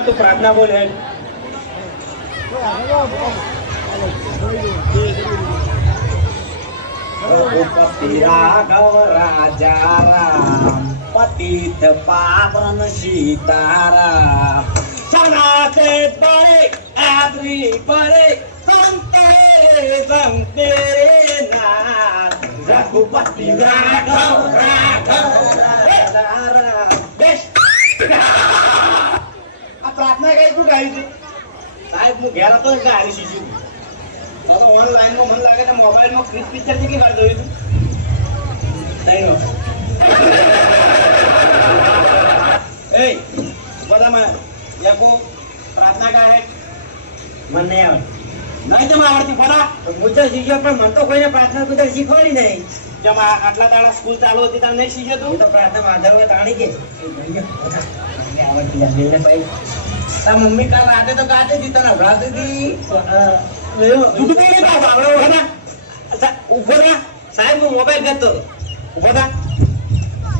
तो प्रार्थना बोल है रघुपति राघव राजा राम पतित पावन सीताराम चनाते बड़े आदरी बड़े संते नाम रघुपति राघव राघव राजा राम प्रार्थना कई तू गाई थी साहेब मु घ्यायला तो गाडी शिशी आता ऑनलाइन में मन लागे तो मोबाइल में क्लिप पिक्चर की गाडी जोई तू सही नो ए बता मैं याको प्रार्थना का है मन नहीं आवड़ती नहीं तो आवड़ती पड़ा तो मुझे शिष्य पर मन तो कोई ने प्रार्थना कुछ शिखवाड़ी नहीं जब आटला दाड़ा स्कूल चालू होती तब नहीं शिष्य तू तो प्रार्थना माधव में ताणी के आवड़ती है भाई ता मम्मी कल राते तो गाते थी तना गाते थी झूठ बोले का बाबा हो ना अच्छा ऊपर ना साहब वो मोबाइल घेतो ऊपर ना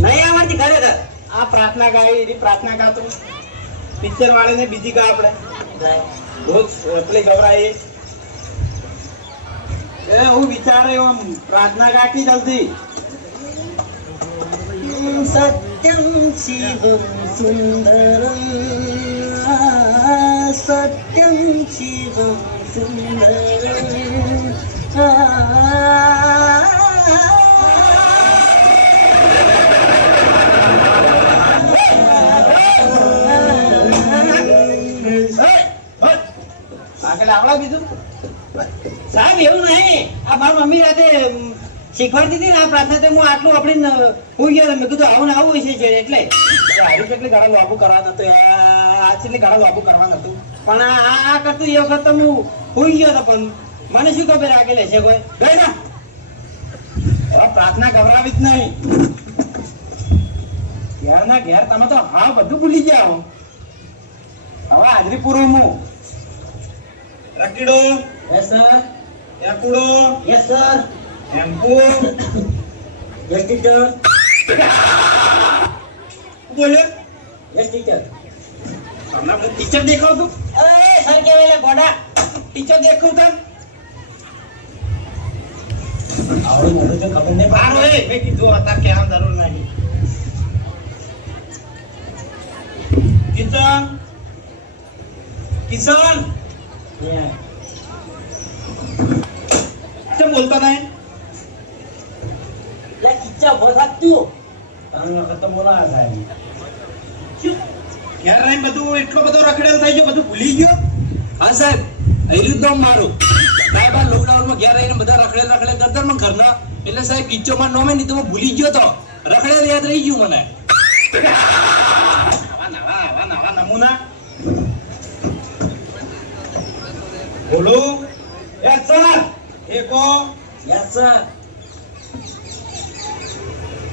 नहीं आवड़ती घरे था आ प्रार्थना गाई री प्रार्थना का तो पिक्चर वाले ने बिजी का आपने रोज प्ले गवराए ए वो विचारे हम प्रार्थना का की जल्दी सत्यं शिवं सुंदरं सत्यं शिवं सुंदरं આગળ આવડા બીજું સાહેબ એવું નહીં આ મારી મમ્મી રાતે શીખવાડતી હતી ને આ પ્રાર્થના તે હું આટલું આપણે હોઈ ગયો મેં કીધું આવું ને આવું હોય છે એટલે હારી કેટલી ગાળા લાગુ કરવા નતું આ કેટલી ગાળા લાગુ કરવા નતું પણ આ કરતું એ વખત તો હું હોઈ ગયો હતો પણ મને શું ખબર આગળ લેશે કોઈ ગઈ ના હવે પ્રાર્થના ગભરાવી જ નહીં ઘેર ના ઘેર તમે તો હા બધું ભૂલી જાઓ હવે હાજરી પૂરું હું રકીડો યસ સર એકુડો યસ સર એમ્પુ યસ ટીચર બોલે યસ ટીચર હમણાં હું ટીચર દેખાવ છું અરે સર કેવેલે ગોડા ટીચર દેખું તમ આવડે મોઢું તો ખબર નહીં પાડો એ મેં કીધું હતા કે આમ જરૂર નહીં કિશન કિશન क्या बोलता था या किच्चा बोला तू તાનો વખત બોલા હતા શું યાર રાઈ બધું એટલો બધો રખડેલ થઈ ગયો બધું ભૂલી ગયો હા સાહેબ આયરું દમ મારું સાહેબ આ લોકડાઉન માં ઘેર રહીને બધા રખડેલ કરતા મને ઘરના એટલે સાહેબ કિચ્ચો માં નોમે નહીં તો હું ભૂલી ગયો તો રખડેલ યાદ રહી ગયું મને નવા નમૂના બોલો યસ સર એકો યસ સર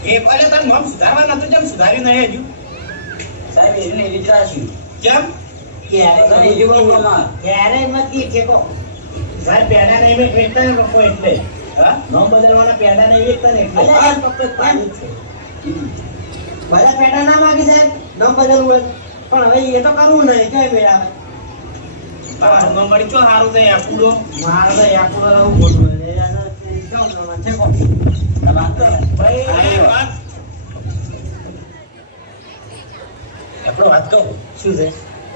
એ ભલે તને નામ સુધારવા નતું જેમ સુધાર્યું નહીં હજુ સાહેબ એને વિચારશું કેમ ક્યારે મત ઠેકો સાહેબ પેડા નહીં મેં વેચતા ને લોકો એટલે હા નામ બદલવાના પેડા નહીં વેચતા ને એટલે બધા પેડા ના માગી સાહેબ નામ બદલવું પણ હવે એ તો કરવું નહીં કઈ મેળાવે નંબર ચો હારું છે યાકુડો મારો તો યાકુડો રહું બોલું એ આનો કેમ નામ છે કો વાત તો ભાઈ વાત આપણો વાત કહું શું છે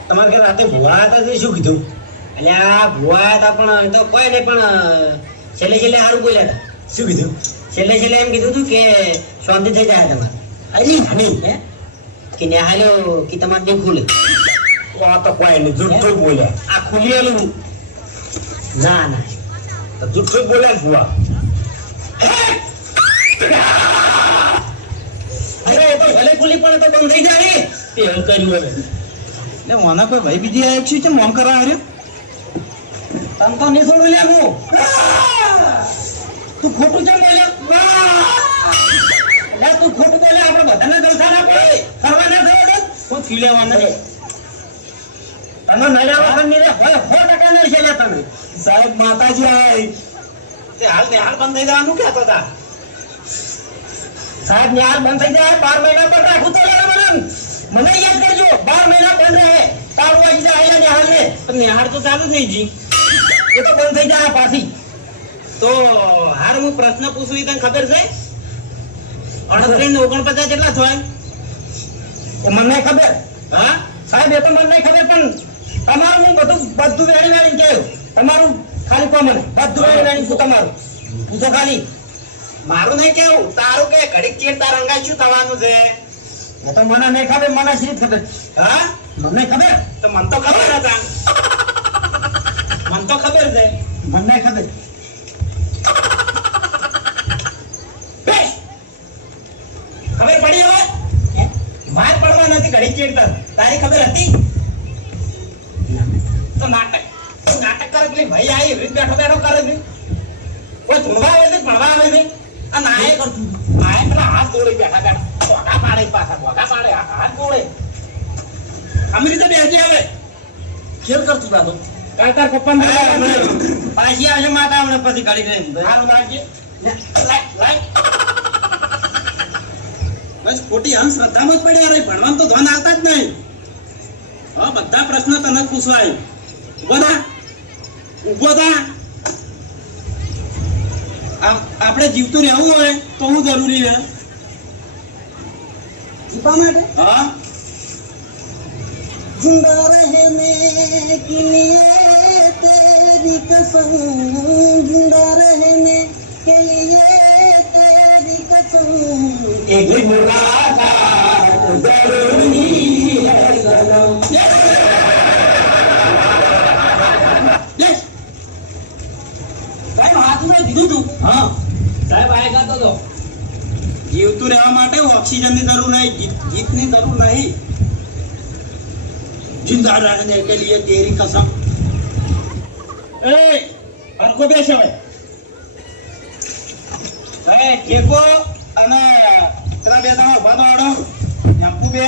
તમારે કે રાતે ભુવા હતા તે શું કીધું એટલે આ ભુવા હતા પણ તો કોઈ નહીં પણ છેલ્લે હારું બોલ્યા હતા શું કીધું છેલ્લે એમ કીધું હતું કે શાંતિ થઈ જાય તમારે અરે નહીં હે કે ને હાલો કે તમારે નહીં ખુલે આ તો કોઈ નહીં જૂઠું બોલ્યા આ ખુલેલું ના ના તો જૂઠું બોલ્યા ભુવા અરે એ તો ભલે ખુલી પણ તો બંધ થઈ જાય તે એમ કર્યું હવે એટલે મને કોઈ ભાઈ બીજી આયો છે કેમ મોમ કરવા આવ્યો તમ તો નહીં છોડું લે હું તું ખોટું કેમ બોલ્યો એટલે તું ખોટું બોલ્યો આપણે બધાને જલસા ના પડે કરવા ના થયો હું થી લેવાના તને નયા વખત ની રે હોય 100% નહીં છે લે તમે સાહેબ માતાજી આય તે હાલ બંધ થઈ જવાનું કહેતો હતા સાહેબ ને હાલ બંધ થઈ જાય 12 મહિના પર રાખું તો મને યાદ કરજો 12 મહિના બંધ રહે તારું પણ નિહાળ તો ચાલુ થઈ ગઈ. એ તો બંધ થઈ જાય પાછી. તો હાર હું પ્રશ્ન પૂછું ઈ તને ખબર છે? 38 ને 49 કેટલા થાય? એ મને નહીં ખબર. હા સાહેબ, એ તો મને નહીં ખબર, પણ તમારું હું બધું વેણી વેણી કહ્યું. તમારું ખાલી કહો મને, બધું વેણી વેણી શું તમારું પૂછો ખાલી. મારું નહીં કેવું, તારું કે ઘડીક ચીડ તાર અંગાઈ શું થવાનું છે? એ તો મને નહીં ખબર, મને શી ખબર? હા મને ખબર તો મને તો ખબર હતા. મને તો ખબર છે, મને નહીં ખબર. ખબર પડી હવે? માર પડવા નથી ઘડી ચીડતા. તારી ખબર હતી? તો નાટક કરે પેલી ભાઈ આવી રીત બેઠો બેઠો કરે છે. કોઈ ભણવા આવે છે, ભણવા આવે છે. અને આએ પેલા હાથ દોડી બેઠા બેઠા ભોગા પાડે, પાછા ભોગા પાડે, હાથ દોડે. આમ રીતે બેસી આવે ખેલ કરતું દાદો. તાર પપ્પા પાછી આવશે માતા હમણાં પછી ઘડી ગઈ. સારું લાગજે. બસ ખોટી અંધશ્રદ્ધામાં જ પડ્યા રહી, ભણવાનું તો ધ્યાન આવતા જ નહીં. હા બધા પ્રશ્ન તને પૂછવાય. ઉભો થા. આપણે જીવતું રહેવું હોય તો શું જરૂરી છે જીવવા માટે? હા, जिंदा रहने के लिए तेरी कसम, जिंदा रहने के लिए तेरी कसम, एक मुलाकात जरूरी है सनम. સાહેબ હાથમાં દીધું તું. હા સાહેબ આ ગાતો તો. જીવતું રહેવા માટે ઓક્સિજનની જરૂર નહીં, ગીતની જરૂર નહીં. जिंदा रहने के लिए तेरी कसम. ए હરકો બેસ હવે. એ કેકો અને પેલા બે જણા ઉભા તો આડો. જંપુ બે.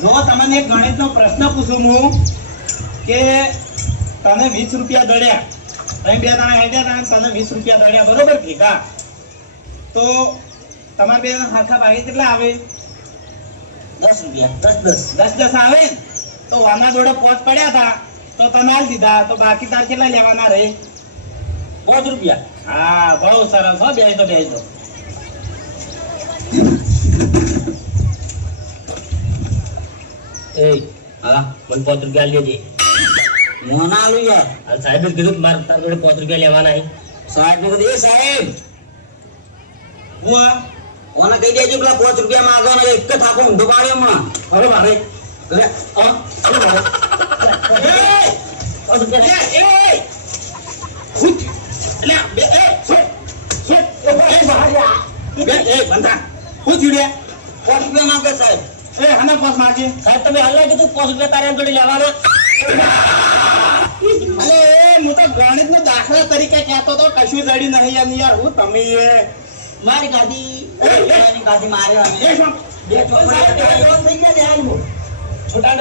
જો તમને એક ગણિતનો પ્રશ્ન પૂછું હું કે તને 20 રૂપિયા દળ્યા, તમે બે જણા હેડ્યા હતા, તને 20 રૂપિયા દળ્યા બરોબર ભેગા, તો તમારે બે જણા સરખા ભાગે કેટલા આવે? 10 રૂપિયા. 10 આવે ને તો વાના જોડે 5 પડ્યા હતા તો તમે આલ દીધા, તો બાકી તાર કેટલા લેવાના રહે? 5 રૂપિયા. હા બહુ સરસ હો. બેસ તો એ હા મને 5 રૂપિયા લેજે. મોના આલુ યાર. આ સાહેબે કીધું મારે તાર જોડે 5 રૂપિયા લેવાના. સાહેબ ને કીધું એ સાહેબ હુઆ ઓને કહી દેજો પેલા 5 રૂપિયા માંગો ને એક થાકો ઊંધો પાડે હમણાં. હવે મારે લે આ હવે મારે તમે હલ્લા કીધું 5 રૂપિયા તારે જોડે લેવાના. અરે હું તો ગણિત નો દાખલા તરીકે કહેતો તો, કશું જડી નહીં યાર. હું તમે મારી ગાડી મારે બે છોકરા થઈ ગયા ને છોટા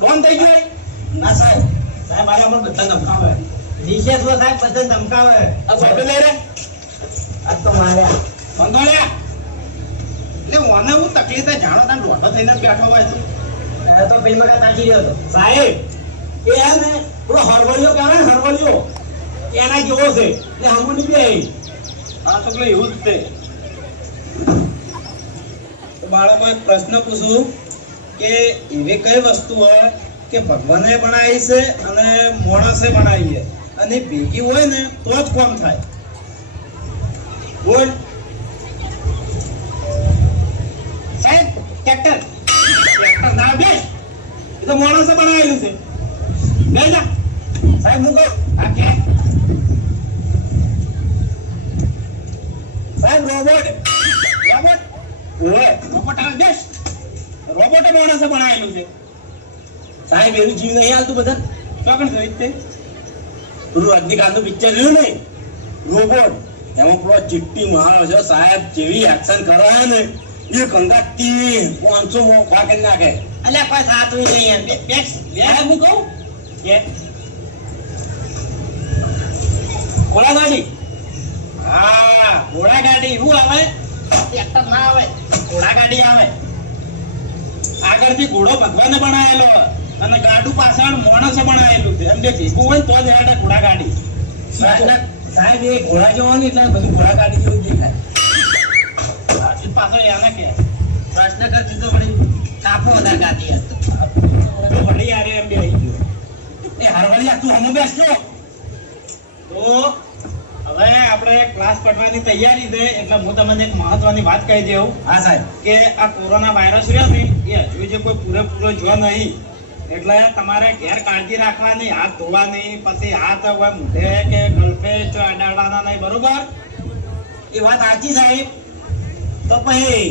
ડોન થઈ ગયો. ના સાહેબ, સાહેબ મારે અમને બધા ધમકાવે. વિશેષ સાહેબ બધા ધમકાવે. સાહેબ લે રે આ તો માર્યા બંધોળ્યા. એટલે મને હું તકલીફ જાણો તાન દોઢો થઈને બેઠો હોય તો પેલી મગા તાકી રહ્યો હતો સાહેબ. એ ને પેલો હરવળિયો કહેવાય ને, હરવળિયો એના જેવો છે. એટલે હમું બે હા તો પેલો એવું જ છે. તો બાળકો એક પ્રશ્ન પૂછું કે એવી કઈ વસ્તુ હોય કે ભગવાને બનાવી છે અને માણસે બનાવી છે અને ભેગી હોય ને તો જ કોમ થાય? બોલ સાહેબ. ટ્રેક્ટર. ટ્રેક્ટર ના બેસ, એ તો માણસે બનાવેલું છે. ગઈ જા સાહેબ. હું કહું આ કે સાહેબ રોબોટ. રોબોટ ઓય રોબોટ આવે બેસ. રોબોટ માણસે બનાવેલું છે સાહેબ. એનું જીવ નહીં હાલતું બધા ચોકણ જોઈ તે પેલું રજનીકાંતનું પિક્ચર રહ્યું ને રોબોટ, એમાં પેલો ચિટ્ટી મારો છે સાહેબ. જેવી એક્શન કરે ને એ કંગાતી 500 માં ભાગી નાખે. અલ્યા કોઈ થાતું નહીં યાર. બેસ બેસ હું કહું કે ઘોડાગાડી. હા ઘોડાગાડી. શું આવે? ટ્રેક્ટર ના આવે, ઘોડાગાડી આવે. આગળથી ઘોડો ભગવાને બનાવેલો અને ગાડું પાછળ માણસે બનાવેલું છે એમ જે ભેગું હોય ને તો જ હેડે ઘોડા ગાડી સાહેબ એ ઘોડા જેવો ને એટલે બધું ઘોડા ગાડી જેવું જ દેખાય. પાછળ એને કે પ્રશ્ન કરતી તો વળી કાપો વધારે ગાતી હતો. તો વળી યાર એમ બે આવી ગયો. એ હરવળિયા તું હમો બેસજો. તો હવે આપણે ક્લાસ પડવાની તૈયારી છે એટલે હું તમને એક મહત્વની વાત કહી દઉં હા સાહેબ. કે આ કોરોના વાયરસ રહ્યો ને એ હજુ જે કોઈ પૂરેપૂરો જો નહીં એટલે તમારે ઘેર કાળજી રાખવાની, હાથ ધોવાની, પછી હાથ હોય મોઢે કે ગળફે જો અડાડવાના નહીં, બરોબર? એ વાત સાચી સાહેબ. તો પછી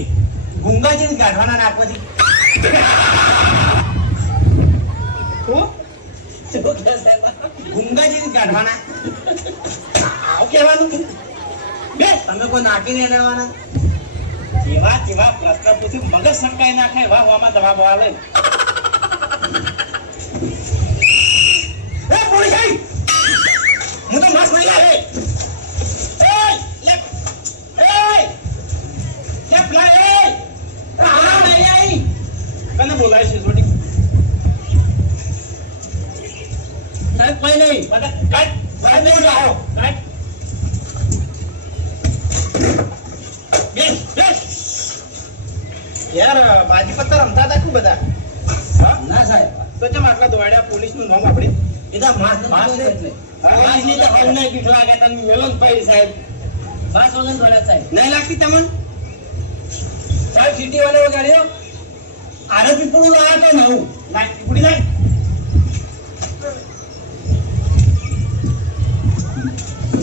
ગુંગાજી કાઢવાના નાખવાથી ગુંગાજી કાઢવાના આવું કહેવાનું બે તમે કોઈ નાખીને એડવાના જેવા જેવા પ્રશ્ન પૂછી મગજ સંકાઈ નાખે એવા હવામાં જવાબ આવે. એ પોલીસ સાહેબ હું તો માસ નહીં આવે. કને બોલાય છે થોડી સાહેબ કઈ નહીં બધા કાટ સાહેબ નહીં આવો કાટ બેસ બેસ યાર બાજી પત્તા રમતા હતા ખૂબ બધા. હા ના સાહેબ તો ચમ આટલા દોડ્યા પોલીસ નું નામ આપણે એ તો માસ માસ નથી એટલે માસ ની તો હાલ નહીં પીઠ લાગે તમે મેલન પાડી સાહેબ માસ વગર દોડ્યા સાહેબ નહીં લાગતી તમને સાહેબ સિટી વાળો વગાડ્યો આરોપી પૂરું લાયા તો નવું ના ઉડી જાય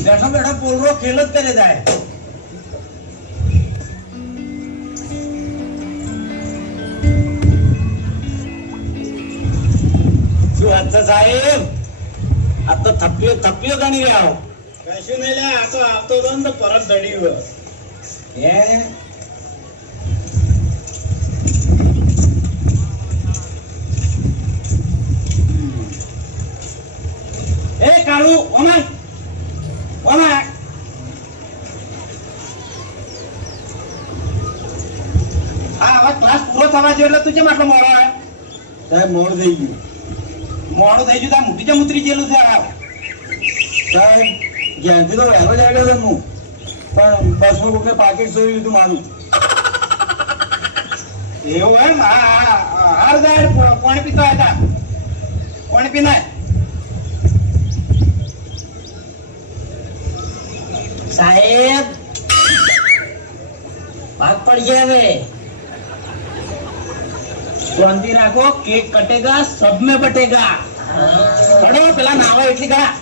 બેઠો બેઠો પોલરો ખેલ જ કરે જાય. શું વાત છે સાહેબ? આ તો થપ્પીઓ થપ્પીઓ ગણી રહ્યા હો. કશું નહીં લે આ તો આવતો હતો ને તો પરત દડ્યું હે એ કાળુ ઓમાય ઓમાય હા હવે ક્લાસ પૂરો થવા જોઈએ એટલે તું કેમ આટલો મોડો આવે? સાહેબ મોડું થઈ ગયું. મોડું થઈ ગયું તો આ મોટી ચમ ઉતરી ગયેલું છે આ સાહેબ જ્યાંથી તો વહેલો જ આવ્યો હતો હું પણ બસમાં કોકને પાકીટ ચોરી લીધું મારું. એવું એમ હા હાર જાય કોણ પીતો હતા કોણ પીનાય સાહેબ ભાગ પડી ગયા હવે. શાંતિ રાખો, કેક કટેગા સબ में बटेगा. હડો પેલા નાવા એટલી ગળા